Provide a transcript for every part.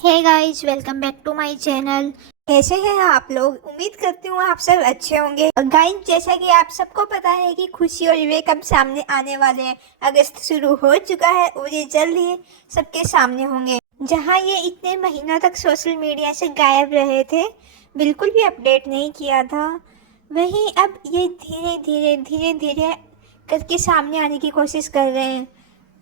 Hey guys, welcome back to my channel. कैसे हैं आप लोग? उम्मीद करती हूँ आप सब अच्छे होंगे। गाइस, जैसा कि आप सबको पता है कि खुशी और विवेक अब सामने आने वाले हैं। अगस्त शुरू हो चुका है और ये जल्द ही सबके सामने होंगे। जहां ये इतने महीनों तक सोशल मीडिया से गायब रहे थे, बिल्कुल भी अपडेट नहीं किया था, वहीं अब ये धीरे धीरे करके सामने आने की कोशिश कर रहे हैं।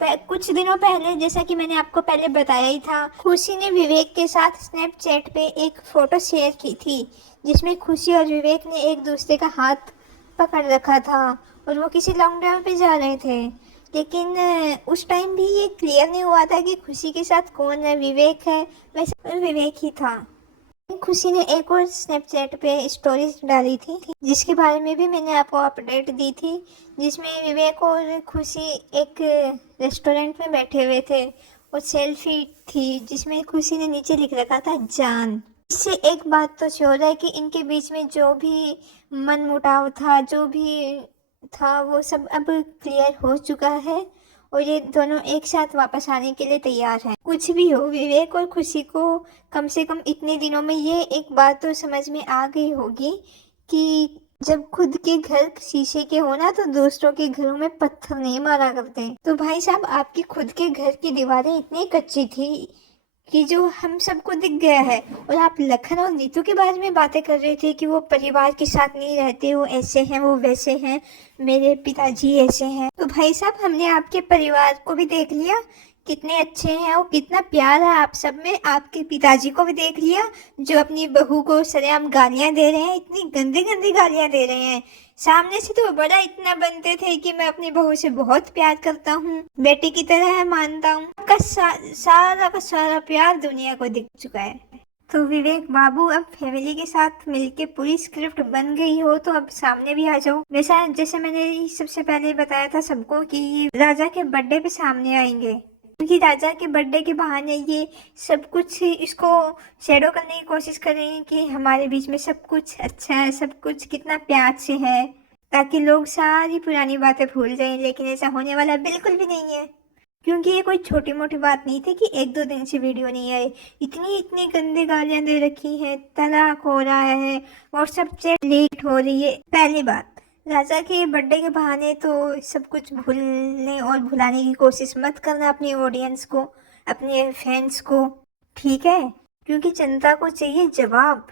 कुछ दिनों पहले, जैसा कि मैंने आपको पहले बताया ही था, खुशी ने विवेक के साथ स्नैपचैट पे एक फोटो शेयर की थी, जिसमें खुशी और विवेक ने एक दूसरे का हाथ पकड़ रखा था और वो किसी लॉन्ग ड्राइव पे जा रहे थे। लेकिन उस टाइम भी ये क्लियर नहीं हुआ था कि खुशी के साथ कौन है, विवेक है, वैसे विवेक ही था। खुशी ने एक और स्नैपचैट पे स्टोरीज डाली थी, जिसके बारे में भी मैंने आपको अपडेट दी थी, जिसमें विवेक और खुशी एक रेस्टोरेंट में बैठे हुए थे और सेल्फी थी जिसमें खुशी ने नीचे लिख रखा था जान। इससे एक बात तो श्योर है कि इनके बीच में जो भी मनमुटाव था, जो भी था, वो सब अब क्लियर हो चुका है और ये दोनों एक साथ वापस आने के लिए तैयार हैं। कुछ भी हो, विवेक और खुशी को कम से कम इतने दिनों में ये एक बात तो समझ में आ गई होगी कि जब खुद के घर शीशे के हो ना, तो दूसरों के घरों में पत्थर नहीं मारा करते। तो भाई साहब, आपकी खुद के घर की दीवारें इतनी कच्ची थी कि जो हम सबको दिख गया है, और आप लखन और नीतू के बारे में बातें कर रहे थे कि वो परिवार के साथ नहीं रहते, वो ऐसे हैं, वो वैसे हैं, मेरे पिताजी ऐसे हैं। तो भाई साहब, हमने आपके परिवार को भी देख लिया, कितने अच्छे हैं और कितना प्यार है आप सब में। आपके पिताजी को भी देख लिया, जो अपनी बहू को सरेआम गालियां दे रहे हैं, इतनी गंदी गंदी गालियां दे रहे हैं। सामने से तो बड़ा इतना बनते थे कि मैं अपनी बहू से बहुत प्यार करता हूँ, बेटी की तरह मानता हूँ। आपका सारा का सारा प्यार दुनिया को दिख चुका है। तो विवेक बाबू, अब फैमिली के साथ मिलके पूरी स्क्रिप्ट बन गई हो तो अब सामने भी आ जाओ। वैसा जैसे मैंने सबसे पहले बताया था सबको कि ये राजा के बर्थडे पे सामने आएंगे, क्योंकि राजा के बर्थडे के बहाने ये सब कुछ इसको शेडो करने की कोशिश करेंगे कि हमारे बीच में सब कुछ अच्छा है, सब कुछ कितना प्यार से है, ताकि लोग सारी पुरानी बातें भूल जाएं। लेकिन ऐसा होने वाला बिल्कुल भी नहीं है, क्योंकि ये कोई छोटी मोटी बात नहीं थी कि एक दो दिन से वीडियो नहीं आई। इतनी इतनी गंदी गालियां दे रखी है, तलाक हो रहा है, व्हाट्सएप चैट लीक हो रही है। पहली बात, राजा के बर्थडे के बहाने तो सब कुछ भूलने और भुलाने की कोशिश मत करना अपनी ऑडियंस को, अपने फैंस को, ठीक है? क्योंकि जनता को चाहिए जवाब।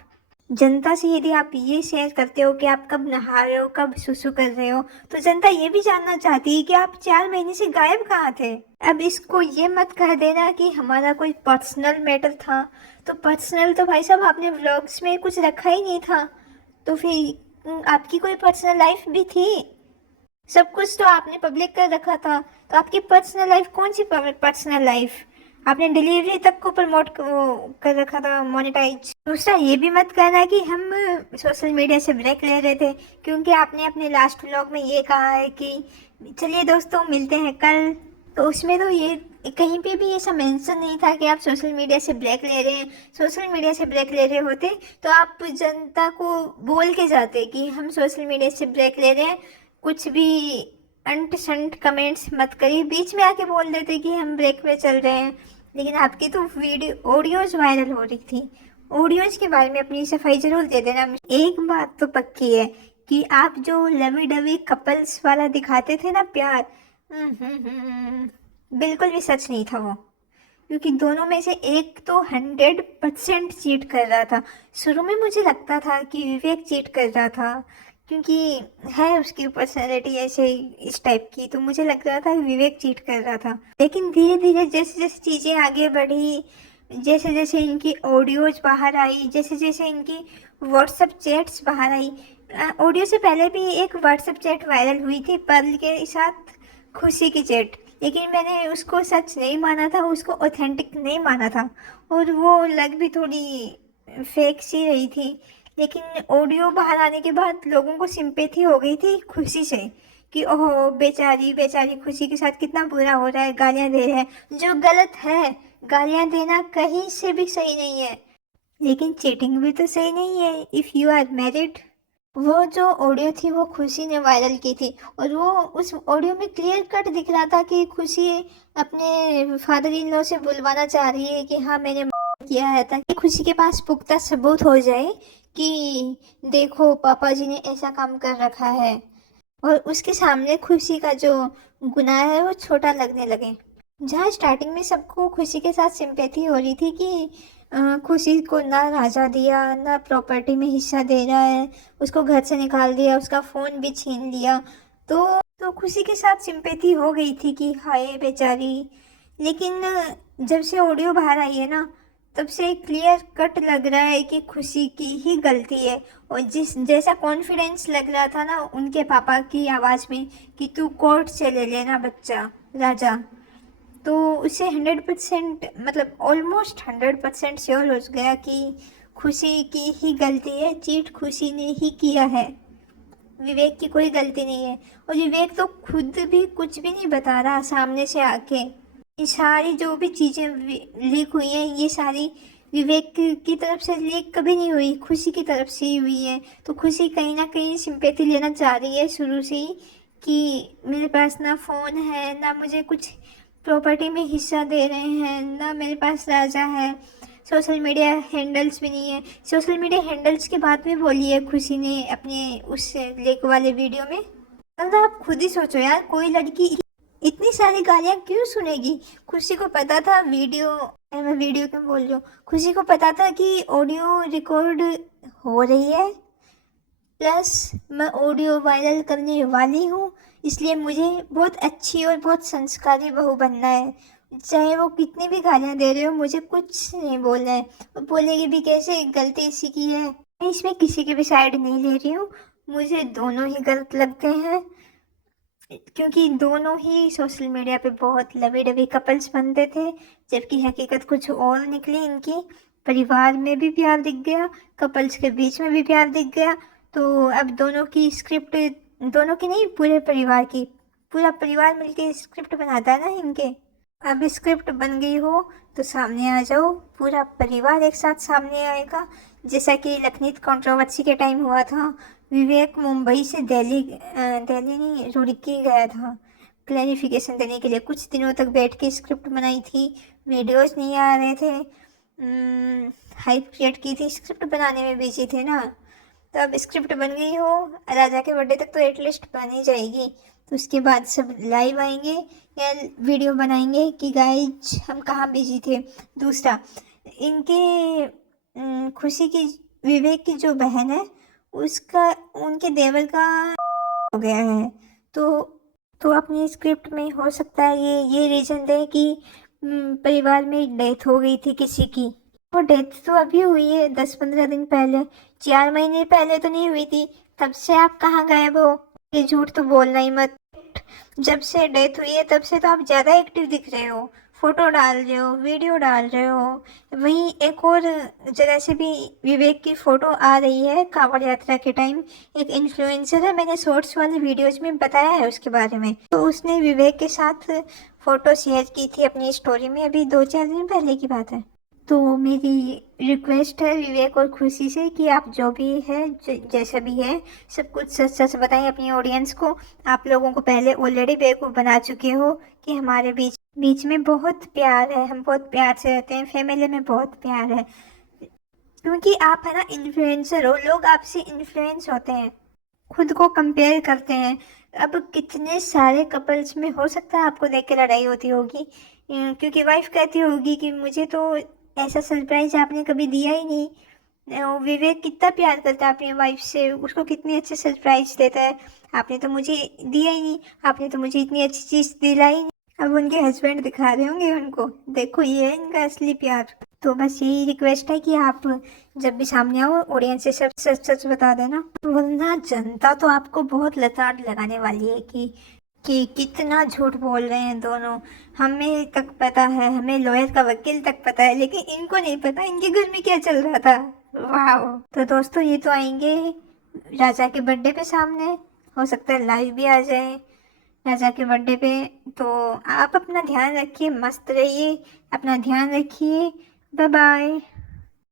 जनता से यदि आप ये शेयर करते हो कि आप कब नहा रहे हो, कब सुसु कर रहे हो, तो जनता ये भी जानना चाहती है कि आप 4 महीने से गायब कहाँ थे। अब इसको ये मत कह देना कि हमारा कोई पर्सनल मैटर था। तो पर्सनल तो भाई साहब आपने व्लॉग्स में कुछ रखा ही नहीं था, तो फिर आपकी कोई पर्सनल लाइफ भी थी? सब कुछ तो आपने पब्लिक कर रखा था, तो आपकी पर्सनल लाइफ कौन सी पर्सनल लाइफ? आपने डिलीवरी तक को प्रमोट कर रखा था, मोनेटाइज। दूसरा, ये भी मत कहना कि हम सोशल मीडिया से ब्रेक ले रहे थे, क्योंकि आपने अपने लास्ट व्लॉग में ये कहा है कि चलिए दोस्तों मिलते हैं कल। तो उसमें तो ये कहीं पे भी ऐसा मेंशन नहीं था कि आप सोशल मीडिया से ब्रेक ले रहे हैं। सोशल मीडिया से ब्रेक ले रहे होते तो आप जनता को बोल के जाते कि हम सोशल मीडिया से ब्रेक ले रहे हैं, कुछ भी अंट संट कमेंट्स मत करिए, बीच में आके बोल देते कि हम ब्रेक पे चल रहे हैं। लेकिन आपकी तो वीडियो ऑडियोज वायरल हो रही थी। ऑडियोज के बारे में अपनी सफाई जरूर दे देना। एक बात तो पक्की है कि आप जो लवी डवी कपल्स वाला दिखाते थे ना प्यार, बिल्कुल भी सच नहीं था वो, क्योंकि दोनों में से एक तो 100% चीट कर रहा था। शुरू में मुझे लगता था कि विवेक चीट कर रहा था, क्योंकि है उसकी पर्सनैलिटी ऐसे इस टाइप की, तो मुझे लग रहा था कि विवेक चीट कर रहा था। लेकिन धीरे धीरे जैसे जैसे चीज़ें आगे बढ़ी, जैसे जैसे इनकी ऑडियोज बाहर आई, जैसे जैसे इनकी व्हाट्सएप चैट्स बाहर आई, ऑडियो से पहले भी एक व्हाट्सएप चैट वायरल हुई थी पर्ल के साथ, खुशी की चैट, लेकिन मैंने उसको सच नहीं माना था, उसको ऑथेंटिक नहीं माना था, और वो लग भी थोड़ी फेक सी रही थी। लेकिन ऑडियो बाहर आने के बाद लोगों को सिंपैथी हो गई थी खुशी से कि ओहो बेचारी बेचारी खुशी के साथ कितना बुरा हो रहा है, गालियां दे रहे हैं, जो गलत है। गालियां देना कहीं से भी सही नहीं है, लेकिन चीटिंग भी तो सही नहीं है इफ़ यू आर मैरिड। वो जो ऑडियो थी वो खुशी ने वायरल की थी, और वो उस ऑडियो में क्लियर कट दिख रहा था कि खुशी अपने फादर इन लॉ से बुलवाना चाह रही है कि हाँ मैंने किया है ताकि खुशी के पास पुख्ता सबूत हो जाए कि देखो पापा जी ने ऐसा काम कर रखा है, और उसके सामने खुशी का जो गुनाह है वो छोटा लगने लगे। जहाँ स्टार्टिंग में सबको खुशी के साथ सिंपैथी हो रही थी कि खुशी को ना राजा दिया, ना प्रॉपर्टी में हिस्सा दे रहा है, उसको घर से निकाल दिया, उसका फ़ोन भी छीन लिया, तो खुशी के साथ सिंपैथी हो गई थी कि हाय बेचारी। लेकिन जब से ऑडियो बाहर आई है ना, तब से क्लियर कट लग रहा है कि खुशी की ही गलती है। और जिस जैसा कॉन्फिडेंस लग रहा था ना उनके पापा की आवाज़ में कि तू कोर्ट से ले लेना बच्चा राजा, तो उसे 100% मतलब ऑलमोस्ट 100% श्योर हो गया कि खुशी की ही गलती है, चीट खुशी ने ही किया है, विवेक की कोई गलती नहीं है। और विवेक तो खुद भी कुछ भी नहीं बता रहा सामने से आके। ये सारी जो भी चीज़ें लीक हुई हैं ये सारी विवेक की तरफ से लीक कभी नहीं हुई, खुशी की तरफ से ही हुई है। तो खुशी कहीं ना कहीं सिंपैथी लेना चाह रही है शुरू से ही कि मेरे पास ना फ़ोन है, ना मुझे कुछ प्रॉपर्टी में हिस्सा दे रहे हैं, ना मेरे पास राजा है, सोशल मीडिया हैंडल्स भी नहीं है। सोशल मीडिया हैंडल्स की बात भी बोली है खुशी ने अपने उस लेक वाले वीडियो में। मतलब आप खुद ही सोचो यार, कोई लड़की इतनी सारी गालियाँ क्यों सुनेगी। खुशी को पता था मैं वीडियो क्यों बोल रही हूँ, खुशी को पता था कि ऑडियो रिकॉर्ड हो रही है, प्लस मैं ऑडियो वायरल करने वाली हूँ, इसलिए मुझे बहुत अच्छी और बहुत संस्कारी बहू बनना है। चाहे वो कितनी भी गालियाँ दे रहे हो, मुझे कुछ नहीं बोलना है। वो बोलेगी भी कैसे, गलती इसी की है। मैं इसमें किसी की भी साइड नहीं ले रही हूँ, मुझे दोनों ही गलत लगते हैं, क्योंकि दोनों ही सोशल मीडिया पे बहुत लवी डवी कपल्स बनते थे, जबकि हकीकत कुछ और निकली इनकी। परिवार में भी प्यार दिख गया, कपल्स के बीच में भी प्यार दिख गया। तो अब दोनों की स्क्रिप्ट, दोनों की नहीं पूरे परिवार की, पूरा परिवार मिलके स्क्रिप्ट बनाता है ना इनके। अब स्क्रिप्ट बन गई हो तो सामने आ जाओ, पूरा परिवार एक साथ सामने आएगा। जैसा कि लखनऊ कंट्रोवर्सी के टाइम हुआ था, विवेक मुंबई से दिल्ली नहीं रुड़की गया था क्लैरिफिकेशन देने के लिए। कुछ दिनों तक बैठ के स्क्रिप्ट बनाई थी, वीडियोस नहीं आ रहे थे, हाइप क्रिएट की थी, स्क्रिप्ट बनाने में बिजी थे ना। तो अब स्क्रिप्ट बन गई हो, राजा के बर्थडे तक तो एटलीस्ट बन ही जाएगी। तो उसके बाद सब लाइव आएंगे या वीडियो बनाएंगे कि गाइज हम कहाँ बिजी थे। दूसरा, इनके खुशी की, विवेक की जो बहन है उसका, उनके देवर का हो गया है। तो अपनी स्क्रिप्ट में हो सकता है ये रीज़न दे कि परिवार में डेथ हो गई थी किसी की। वो डेथ तो अभी हुई है 10-15 दिन पहले, 4 महीने पहले तो नहीं हुई थी। तब से आप कहाँ गायब हो, ये झूठ तो बोलना ही मत। जब से डेथ हुई है तब से तो आप ज़्यादा एक्टिव दिख रहे हो, फोटो डाल रहे हो, वीडियो डाल रहे हो। वहीं एक और जगह से भी विवेक की फ़ोटो आ रही है कांवड़ यात्रा के टाइम। एक इन्फ्लुएंसर है, मैंने शॉर्ट्स वाले वीडियोज़ में बताया है उसके बारे में, तो उसने विवेक के साथ फ़ोटो शेयर की थी अपनी स्टोरी में, अभी 2-4 दिन पहले की बात है। तो मेरी रिक्वेस्ट है विवेक और खुशी से कि आप जो भी है, जैसा भी है, सब कुछ सच सच बताएं अपनी ऑडियंस को। आप लोगों को पहले ऑलरेडी बेवकूफ़ बना चुके हो कि हमारे बीच में बहुत प्यार है, हम बहुत प्यार से रहते हैं, फैमिली में बहुत प्यार है। क्योंकि आप है ना इन्फ्लुएंसर हो, लोग आपसे इन्फ्लुएंस होते हैं, खुद को कंपेयर करते हैं। अब कितने सारे कपल्स में हो सकता है आपको देख के लड़ाई होती होगी, क्योंकि वाइफ कहती होगी कि मुझे तो ऐसा सरप्राइज आपने कभी दिया ही नहीं। विवेक कितना प्यार करता है अपनी वाइफ से, उसको कितने अच्छे सरप्राइज देता है, आपने तो मुझे दिया ही नहीं, आपने तो मुझे इतनी अच्छी चीज़ दिलाई नहीं। अब उनके हस्बैंड दिखा रहे होंगे उनको, देखो ये है इनका असली प्यार। तो बस यही रिक्वेस्ट है कि आप जब भी सामने आओ ऑडियंस से सब सच सच बता देना, वरना जनता तो आपको बहुत लताड़ लगाने वाली है कि कितना झूठ बोल रहे हैं दोनों। हमें तक पता है, हमें लॉयर का वकील तक पता है, लेकिन इनको नहीं पता इनके घर में क्या चल रहा था। वाह। तो दोस्तों ये तो आएंगे राजा के बर्थडे पे सामने, हो सकता है लाइव भी आ जाए राजा के बर्थडे पे। तो आप अपना ध्यान रखिए, मस्त रहिए, अपना ध्यान रखिए, बाय बाय।